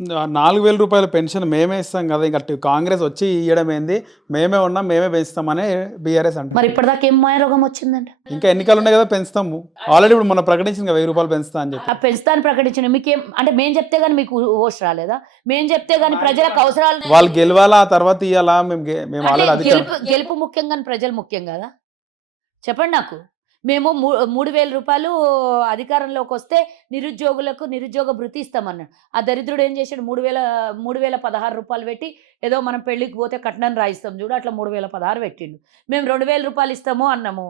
రూ. 4,000 పెన్షన్ మేమే ఇస్తాం కదా, ఇంకా కాంగ్రెస్ వచ్చి ఇవ్వడం ఏంది, మేమే ఉన్నాం మేమే పెంచుతామని బీఆర్ఎస్ మరి అంటారు. ఇప్పటిదాకా ఏం మాయరోగం వచ్చిందండి? ఇంకా ఎన్నికలు ఉన్నాయి కదా, పెంచుతాము. ఆల్రెడీ ఇప్పుడు మొన్న ప్రకటించింది కదా, రూ. 1,000 పెంచుతా అని చెప్పి. పెంచుతాను ప్రకటించిన మీకేం అంటే మేము చెప్తే గానీ మీకు ఓట్స్ రాలేదా? మేము చెప్తే గానీ ప్రజలకు అవసరాలు వాళ్ళు గెలవాలా, ఆ తర్వాత ఇవ్వాలా, మేము అంటే ఆల్రెడీ అధికారం. గెలుపు ముఖ్యం గానీ ప్రజలు ముఖ్యం కాదా? చెప్పండి నాకు. మేము 3,000 అధికారంలోకి వస్తే నిరుద్యోగులకు నిరుద్యోగ భృతి ఇస్తామన్నాడు. ఆ దరిద్రుడు ఏం చేశాడు? 3,016 పెట్టి ఏదో మనం పెళ్ళికి పోతే కట్నం రాయిస్తాం చూడు, అట్లా 3,016 పెట్టిండు. మేము 2,000 ఇస్తాము అన్నాము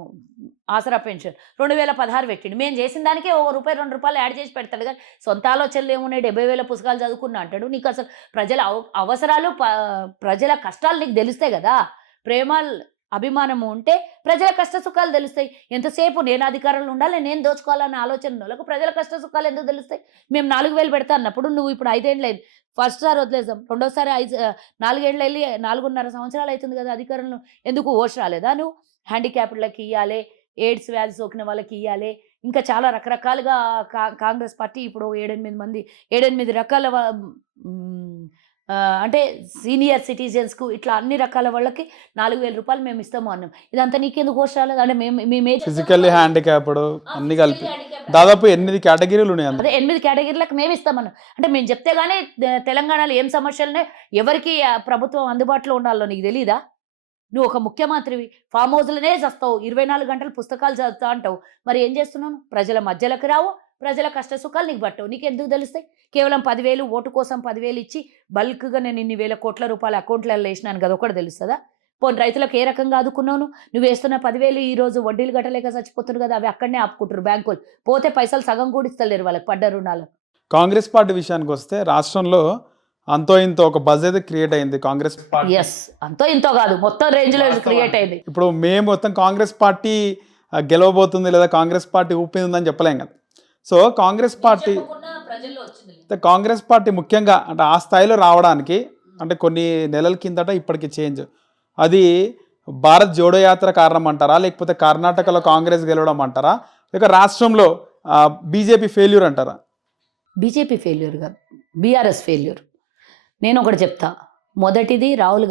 ఆసరా పెన్షన్, 2,016 పెట్టిండు. మేము చేసిన దానికే రూపాయి 2 యాడ్ చేసి పెడతాడు కానీ సొంత ఆలోచనలు ఏమున్నాయి? 70,000 పుస్తకాలు చదువుకున్నా అంటాడు. నీకు అసలు ప్రజల అవసరాలు ప్రజల కష్టాలు నీకు తెలుస్తాయి కదా. ప్రేమ అభిమానము ఉంటే ప్రజల కష్ట సుఖాలు తెలుస్తాయి. ఎంతసేపు నేను అధికారంలో ఉండాలి, నేను దోచుకోవాలన్న ఆలోచన వాళ్ళకు ప్రజల కష్ట సుఖాలు ఎందుకు తెలుస్తాయి? మేము 4,000 పెడతా అన్నప్పుడు నువ్వు ఇప్పుడు 5 ఏళ్ళు అయింది, ఫస్ట్ సారి వదిలేసాం, రెండోసారి 4 ఏళ్ళు వెళ్ళి 4.5 సంవత్సరాలు అవుతుంది కదా అధికారంలో, ఎందుకు ఓట్స్ రాలేదా? నువ్వు హ్యాండిక్యాప్డ్లకి ఇవ్వాలి, ఎయిడ్స్ వ్యాధి సోకిన వాళ్ళకి ఇవ్వాలి, ఇంకా చాలా రకరకాలుగా కాంగ్రెస్ పార్టీ ఇప్పుడు 7-8 రకాల అంటే సీనియర్ సిటిజన్స్కు ఇట్లా అన్ని రకాల వాళ్ళకి 4,000 మేము ఇస్తాము అన్నాం. ఇదంతా నీకెందుకు ఓట్స్ రాలేదు? అంటే మేము ఫిజికల్లీ హ్యాండిక్యాప్డ్ అన్ని కలిపి దాదాపు 8 కేటగిరీలు ఉన్నాయి. అదే 8 కేటగిరీలకు మేము ఇస్తామన్నాం. అంటే మేము చెప్తే గానీ తెలంగాణలో ఏం సమస్యలున్నాయి, ఎవరికి ప్రభుత్వం అందుబాటులో ఉండాలో నీకు తెలీదా? నువ్వు ఒక ముఖ్యమంత్రివి, ఫామ్ హౌస్లోనే చస్తావు, 24 గంటలు పుస్తకాలు చదువుతా అంటావు. మరి ఏం చేస్తున్నావు? ప్రజల మధ్యలోకి రావు, ప్రజల కష్ట సుఖాలు నీకు పట్టవు. నీకు ఎందుకు తెలుస్తాయి? కేవలం 10,000 ఓటు కోసం 10,000 ఇచ్చి బల్క్గా నేను ఇన్ని వేల కోట్ల రూపాయల అకౌంట్లలో వేసినాను కదా, ఒకటి తెలుస్తుందా? పోనీ రైతులకు ఏ రకంగా ఆదుకున్నావు? నువ్వు వేస్తున్న 10,000 ఈరోజు వడ్డీలు కట్టలేక చచ్చిపోతున్నారు కదా, అవి అక్కడనే ఆపుకుంటారు బ్యాంకులు. పోతే పైసలు సగం కూడా ఇస్తలేరు వాళ్ళకి పడ్డ రుణాలు. కాంగ్రెస్ పార్టీ విషయానికి వస్తే రాష్ట్రంలో అంతో ఇంతో ఒక బజ్ అయితే క్రియేట్ అయింది కాంగ్రెస్ పార్టీ. ఎస్, అంతో ఇంతో కాదు, మొత్తం రేంజ్లో క్రియేట్ అయింది. ఇప్పుడు మేము మొత్తం కాంగ్రెస్ పార్టీ గెలవబోతుంది లేదా కాంగ్రెస్ పార్టీ ఊపిందని చెప్పలేం కదా. సో కాంగ్రెస్ పార్టీ ముఖ్యంగా అంటే ఆ స్థాయిలో రావడానికి అంటే కొన్ని నెలల కిందట ఇప్పటికి చేంజ్, అది భారత్ జోడో యాత్ర కారణం అంటారా, లేకపోతే కర్ణాటకలో కాంగ్రెస్ గెలవడం అంటారా, లేక రాష్ట్రంలో బీజేపీ ఫెయిల్యూర్ అంటారా? బీజేపీ ఫెయిల్యూర్ కాదు, బీఆర్ఎస్ ఫెయిల్యూర్. నేను ఒకటి చెప్తా. మొదటిది రాహుల్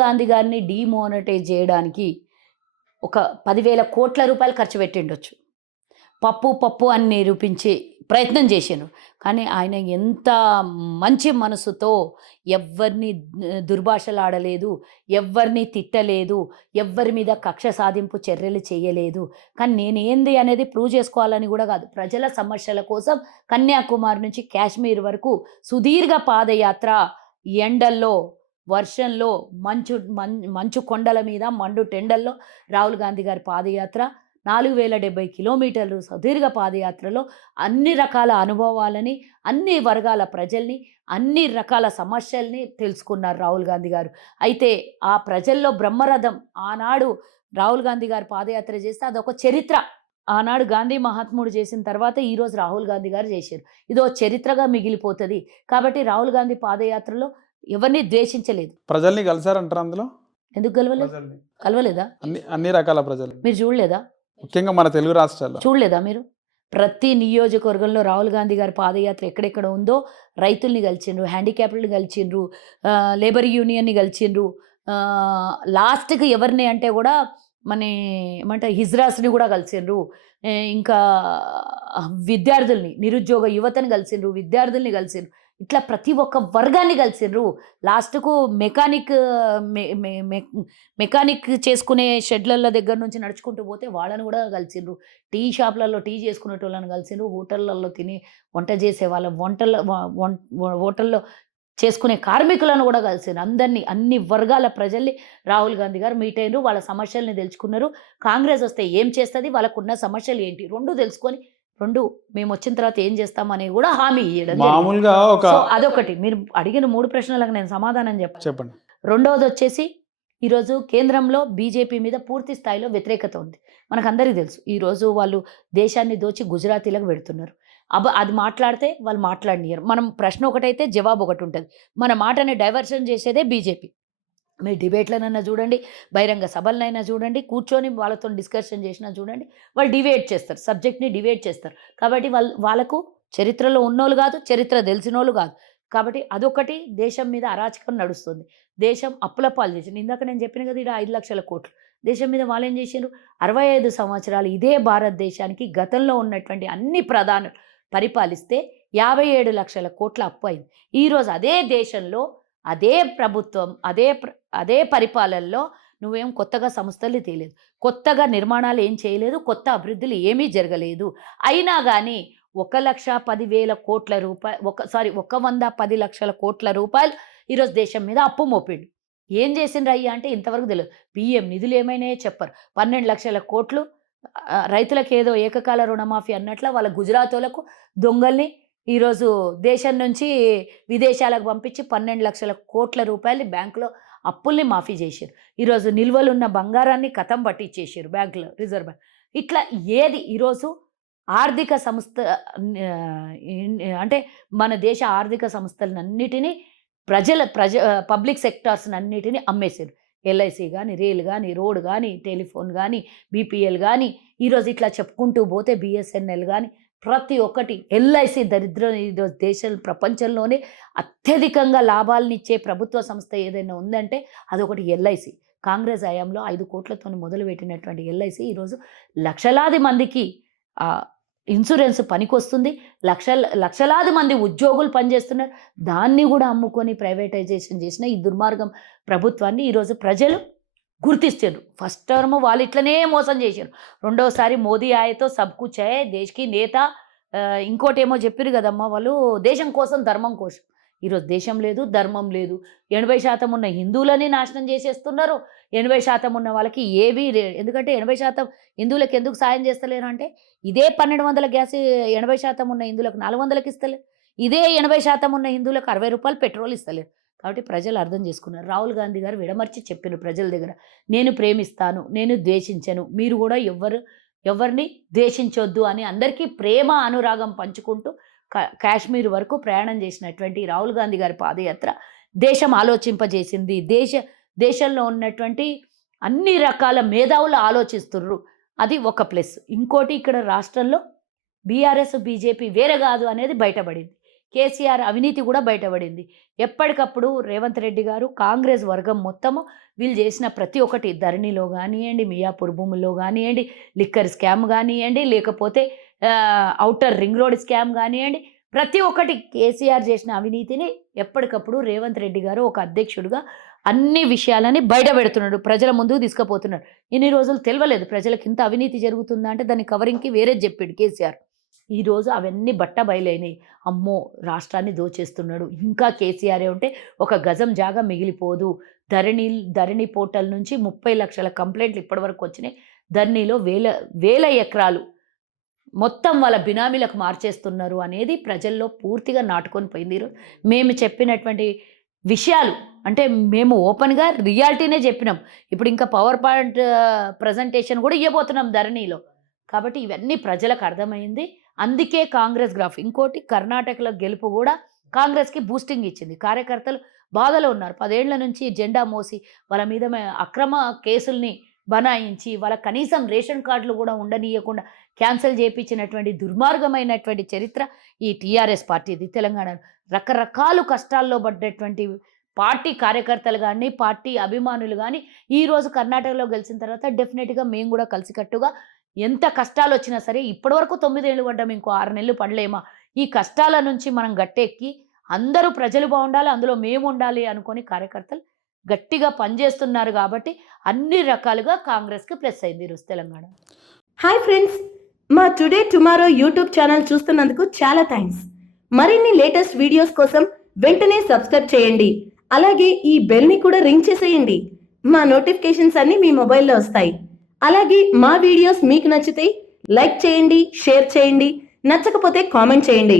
గాంధీ గారిని డీమోనటైజ్ చేయడానికి ఒక 10,000 కోట్ల రూపాయలు ఖర్చు పెట్టిండొచ్చు. పప్పు అని నిరూపించే ప్రయత్నం చేశాను. కానీ ఆయన ఎంత మంచి మనసుతో ఎవ్వరిని దుర్భాషలాడలేదు, ఎవ్వరిని తిట్టలేదు, ఎవ్వరి మీద కక్ష సాధింపు చర్యలు చేయలేదు. కానీ నేను ఏంది అనేది ప్రూవ్ చేసుకోవాలని కూడా కాదు, ప్రజల సమస్యల కోసం కన్యాకుమారి నుంచి కాశ్మీర్ వరకు సుదీర్ఘ పాదయాత్ర, ఎండల్లో వర్షంలో మంచు కొండల మీద మండు టెండల్లో రాహుల్ గాంధీ గారి పాదయాత్ర 4,070 కిలోమీటర్లు సుదీర్ఘ పాదయాత్రలో అన్ని రకాల అనుభవాలని, అన్ని వర్గాల ప్రజల్ని, అన్ని రకాల సమస్యల్ని తెలుసుకున్నారు రాహుల్ గాంధీ గారు. అయితే ఆ ప్రజల్లో బ్రహ్మరథం ఆనాడు రాహుల్ గాంధీ గారు పాదయాత్ర చేస్తే అదొక చరిత్ర. ఆనాడు గాంధీ మహాత్ముడు చేసిన తర్వాత ఈరోజు రాహుల్ గాంధీ గారు చేశారు. ఇదో చరిత్రగా మిగిలిపోతుంది. కాబట్టి రాహుల్ గాంధీ పాదయాత్రలో ఎవరిని ద్వేషించలేదు. ప్రజల్ని కలిసారంటారు అందులో? ఎందుకు కలవలేదా? అన్ని రకాల ప్రజలు మీరు చూడలేదా? ముఖ్యంగా మన తెలుగు రాష్ట్రాల్లో చూడలేదా మీరు? ప్రతి నియోజకవర్గంలో రాహుల్ గాంధీ గారి పాదయాత్ర ఎక్కడెక్కడ ఉందో రైతుల్ని కలిసిండ్రు, హ్యాండిక్యాప్డ్ని కలిసిండ్రు, లేబర్ యూనియన్ని కలిసిండ్రు, లాస్ట్కి ఎవరిని అంటే కూడా మన ఏమంటారు హిజ్రాస్ని కూడా కలిసిండ్రు, ఇంకా విద్యార్థుల్ని, నిరుద్యోగ యువతని కలిసిండ్రు, విద్యార్థుల్ని కలిసిండ్రు, ఇట్లా ప్రతి ఒక్క వర్గాన్ని కలిసిండ్రు. లాస్ట్కు మెకానిక్ చేసుకునే షెడ్ల దగ్గర నుంచి నడుచుకుంటూ పోతే వాళ్ళని కూడా కలిసిండ్రు, టీ షాప్లలో టీ చేసుకునేటోళ్ళని కలిసిండ్రు, హోటళ్ళల్లో తిని వంట చేసే వాళ్ళ హోటల్లో చేసుకునే కార్మికులను కూడా కలిసిండ్రు. అందరినీ, అన్ని వర్గాల ప్రజల్ని రాహుల్ గాంధీ గారు మీట్ అయినరు, వాళ్ళ సమస్యల్ని తెలుసుకున్నారు. కాంగ్రెస్ వస్తే ఏం చేస్తుంది, వాళ్ళకున్న సమస్యలు ఏంటి, రెండు తెలుసుకొని మేము వచ్చిన తర్వాత ఏం చేస్తామని కూడా హామీ ఇవ్వడం. మామూలుగా అదొకటి. మీరు అడిగిన 3 ప్రశ్నలకు నేను సమాధానం చెప్పండి. రెండవది వచ్చేసి ఈరోజు కేంద్రంలో బీజేపీ మీద పూర్తి స్థాయిలో వ్యతిరేకత ఉంది. మనకందరికీ తెలుసు. ఈరోజు వాళ్ళు దేశాన్ని దోచి గుజరాతీలకు పెడుతున్నారు. అది మాట్లాడితే వాళ్ళు మాట్లాడనియరు. మనం ప్రశ్న ఒకటైతే జవాబు ఒకటి ఉంటుంది. మన మాటని డైవర్షన్ చేసేదే బీజేపీ. మీరు డిబేట్లనైనా చూడండి, బహిరంగ సభలనైనా చూడండి, కూర్చొని వాళ్ళతో డిస్కషన్ చేసినా చూడండి, వాళ్ళు డివేట్ చేస్తారు, సబ్జెక్ట్ని డివేట్ చేస్తారు. కాబట్టి వాళ్ళకు చరిత్రలో ఉన్నోళ్ళు కాదు, చరిత్ర తెలిసినోళ్ళు కాదు. కాబట్టి అదొకటి దేశం మీద అరాచకం నడుస్తుంది. దేశం అప్పుల పాలు చేసింది. ఇందాక నేను చెప్పిన కదా ఈడ 5,00,000 కోట్లు. దేశం మీద వాళ్ళేం చేసిండ్రు? 65 సంవత్సరాలు ఇదే భారతదేశానికి గతంలో ఉన్నటువంటి అన్ని ప్రధానులు పరిపాలిస్తే 57 లక్షల కోట్ల అప్పు అయింది. ఈరోజు అదే దేశంలో అదే ప్రభుత్వం అదే పరిపాలనలో నువ్వేం కొత్తగా సంస్థలు తేలేదు, కొత్తగా నిర్మాణాలు ఏం చేయలేదు, కొత్త అభివృద్ధులు ఏమీ జరగలేదు. అయినా కానీ 1,10,000 కోట్ల రూపాయలు 110 లక్షల కోట్ల రూపాయలు ఈరోజు దేశం మీద అప్పు మోపిండు. ఏం చేసిండ్రు అయ్యా అంటే ఇంతవరకు తెలియదు. పిఎం నిధులు ఏమైనాయో చెప్పరు. 12 లక్షల కోట్లు రైతులకు ఏదో ఏకకాల రుణమాఫీ అన్నట్ల వాళ్ళ గుజరాతోలకు దొంగల్ని ఈరోజు దేశం నుంచి విదేశాలకు పంపించి 12 లక్షల కోట్ల రూపాయలు బ్యాంకులో అప్పుల్ని మాఫీ చేశారు. ఈరోజు నిల్వలు ఉన్న బంగారాన్ని కథం పట్టించేసారు బ్యాంకులో, రిజర్వ్ బ్యాంక్. ఇట్లా ఏది ఈరోజు ఆర్థిక సంస్థ అంటే మన దేశ ఆర్థిక సంస్థలన్నిటినీ పబ్లిక్ సెక్టార్స్ అన్నిటినీ అమ్మేశారు. ఎల్ఐసి కానీ, రైల్ కానీ, రోడ్ కానీ, టెలిఫోన్ కానీ, బీపీఎల్ కానీ, ఈరోజు ఇట్లా చెప్పుకుంటూ పోతే బిఎస్ఎన్ఎల్ కానీ ప్రతి ఒక్కటి. ఎల్ఐసి దరిద్రం ఈరోజు ప్రపంచంలోనే అత్యధికంగా లాభాలనిచ్చే ప్రభుత్వ సంస్థ ఏదైనా ఉందంటే అదొకటి ఎల్ఐసి. కాంగ్రెస్ హయాంలో 5 కోట్లతో మొదలుపెట్టినటువంటి ఎల్ఐసి ఈరోజు లక్షలాది మందికి ఇన్సూరెన్స్ పనికొస్తుంది. లక్షలాది మంది ఉద్యోగులు పనిచేస్తున్నారు. దాన్ని కూడా అమ్ముకొని ప్రైవేటైజేషన్ చేసిన ఈ దుర్మార్గం ప్రభుత్వాన్ని ఈరోజు ప్రజలు గుర్తిస్తారు. ఫస్ట్ టర్మ్ వాళ్ళు ఇట్లనే మోసం చేశారు. రెండోసారి మోదీ ఆయతో సబ్ కుచ్ హై, దేశ్కి నేత, ఇంకోటి ఏమో చెప్పారు కదమ్మా వాళ్ళు, దేశం కోసం ధర్మం కోసం. ఈరోజు దేశం లేదు, ధర్మం లేదు. 80% ఉన్న హిందువులని నాశనం చేసేస్తున్నారు. 80% ఉన్న వాళ్ళకి ఏవీ ఎందుకంటే 80% హిందువులకు ఎందుకు సాయం చేస్తలేరు అంటే ఇదే 1200 గ్యాస్ 80% ఉన్న హిందువులకు 400కి ఇస్తలేరు. ఇదే 80% ఉన్న హిందువులకు 60 రూపాయలు పెట్రోల్ ఇస్తలేరు. కాబట్టి ప్రజలు అర్థం చేసుకున్నారు. రాహుల్ గాంధీ గారు విడమర్చి చెప్పిన ప్రజల దగ్గర, నేను ప్రేమిస్తాను, నేను ద్వేషించను, మీరు కూడా ఎవరిని ద్వేషించొద్దు అని అందరికీ ప్రేమ అనురాగం పంచుకుంటూ కాశ్మీర్ వరకు ప్రయాణం చేసినటువంటి రాహుల్ గాంధీ గారి పాదయాత్ర దేశం ఆలోచింపజేసింది. దేశంలో ఉన్నటువంటి అన్ని రకాల మేధావులు ఆలోచిస్తుర్రు. అది ఒక ప్లస్. ఇంకోటి ఇక్కడ రాష్ట్రంలో బీఆర్ఎస్ బీజేపీ వేరే కాదు అనేది బయటపడింది. కేసీఆర్ అవినీతి కూడా బయటపడింది. ఎప్పటికప్పుడు రేవంత్ రెడ్డి గారు కాంగ్రెస్ వర్గం మొత్తము వీళ్ళు చేసిన ప్రతి ఒక్కటి, ధరణిలో కానివ్వండి, మియాపూర్ భూముల్లో కానివ్వండి, లిక్కర్ స్కామ్ కానివ్వండి, లేకపోతే ఔటర్ రింగ్ రోడ్ స్కామ్ కానివ్వండి, ప్రతి ఒక్కటి కేసీఆర్ చేసిన అవినీతిని ఎప్పటికప్పుడు రేవంత్ రెడ్డి గారు ఒక అధ్యక్షుడిగా అన్ని విషయాలని బయట పెడుతున్నాడు, ప్రజల ముందుకు తీసుకుపోతున్నాడు. ఇన్ని రోజులు తెలియలేదు ప్రజలకు ఇంత అవినీతి జరుగుతుందా అంటే దాని కవరింగ్కి వేరే చెప్పాడు కేసీఆర్. ఈరోజు అవన్నీ బయలైనాయి. అమ్మో రాష్ట్రాన్ని దోచేస్తున్నాడు. ఇంకా కేసీఆరే ఉంటే ఒక గజం జాగా మిగిలిపోదు. ధరణి పోర్టల్ నుంచి 30 లక్షల కంప్లైంట్లు ఇప్పటివరకు వచ్చినాయి. ధరణిలో వేల ఎకరాలు మొత్తం వాళ్ళ బినామీలకు మార్చేస్తున్నారు అనేది ప్రజల్లో పూర్తిగా నాటుకొని పోయింది. ఈరోజు మేము చెప్పినటువంటి విషయాలు అంటే మేము ఓపెన్గా రియాలిటీనే చెప్పినాం. ఇప్పుడు ఇంకా పవర్ పాయింట్ ప్రజెంటేషన్ కూడా ఇవ్వబోతున్నాం ధరణిలో. కాబట్టి ఇవన్నీ ప్రజలకు అర్థమైంది. అందుకే కాంగ్రెస్ గ్రాఫ్. ఇంకోటి కర్ణాటకలో గెలుపు కూడా కాంగ్రెస్కి బూస్టింగ్ ఇచ్చింది. కార్యకర్తలు బాధలో ఉన్నారు. 10 ఏళ్ల నుంచి జెండా మోసి వాళ్ళ మీద అక్రమ కేసుల్ని బనాయించి వాళ్ళ కనీసం రేషన్ కార్డులు కూడా ఉండనీయకుండా క్యాన్సిల్ చేయించినటువంటి దుర్మార్గమైనటువంటి చరిత్ర ఈ టీఆర్ఎస్ పార్టీది. తెలంగాణలో రకరకాల కష్టాల్లో పడ్డటువంటి పార్టీ కార్యకర్తలు కానీ, పార్టీ అభిమానులు కానీ ఈరోజు కర్ణాటకలో గెలిచిన తర్వాత డెఫినెట్గా మేము కూడా కలిసికట్టుగా ఎంత కష్టాలు వచ్చినా సరే, ఇప్పటివరకు 9 ఏళ్ళు పడ్డాం, ఇంకో 6 నెలలు పడలేమా, ఈ కష్టాల నుంచి మనం గట్టెక్కి అందరూ ప్రజలు బాగుండాలి, అందులో మేము ఉండాలి అనుకొని కార్యకర్తలు గట్టిగా పనిచేస్తున్నారు. కాబట్టి అన్ని రకాలుగా కాంగ్రెస్కి ప్లస్ అయింది ఈరోజు తెలంగాణ. హాయ్ ఫ్రెండ్స్, మా టుడే టుమారో యూట్యూబ్ ఛానల్ చూస్తున్నందుకు చాలా థ్యాంక్స్. మరిన్ని లేటెస్ట్ వీడియోస్ కోసం వెంటనే సబ్స్క్రైబ్ చేయండి. అలాగే ఈ బెల్ని కూడా రింగ్ చేసేయండి. మా నోటిఫికేషన్స్ అన్ని మీ మొబైల్లో వస్తాయి. అలాగే మా వీడియోస్ మీకు నచ్చితే లైక్ చేయండి, షేర్ చేయండి, నచ్చకపోతే కామెంట్ చేయండి.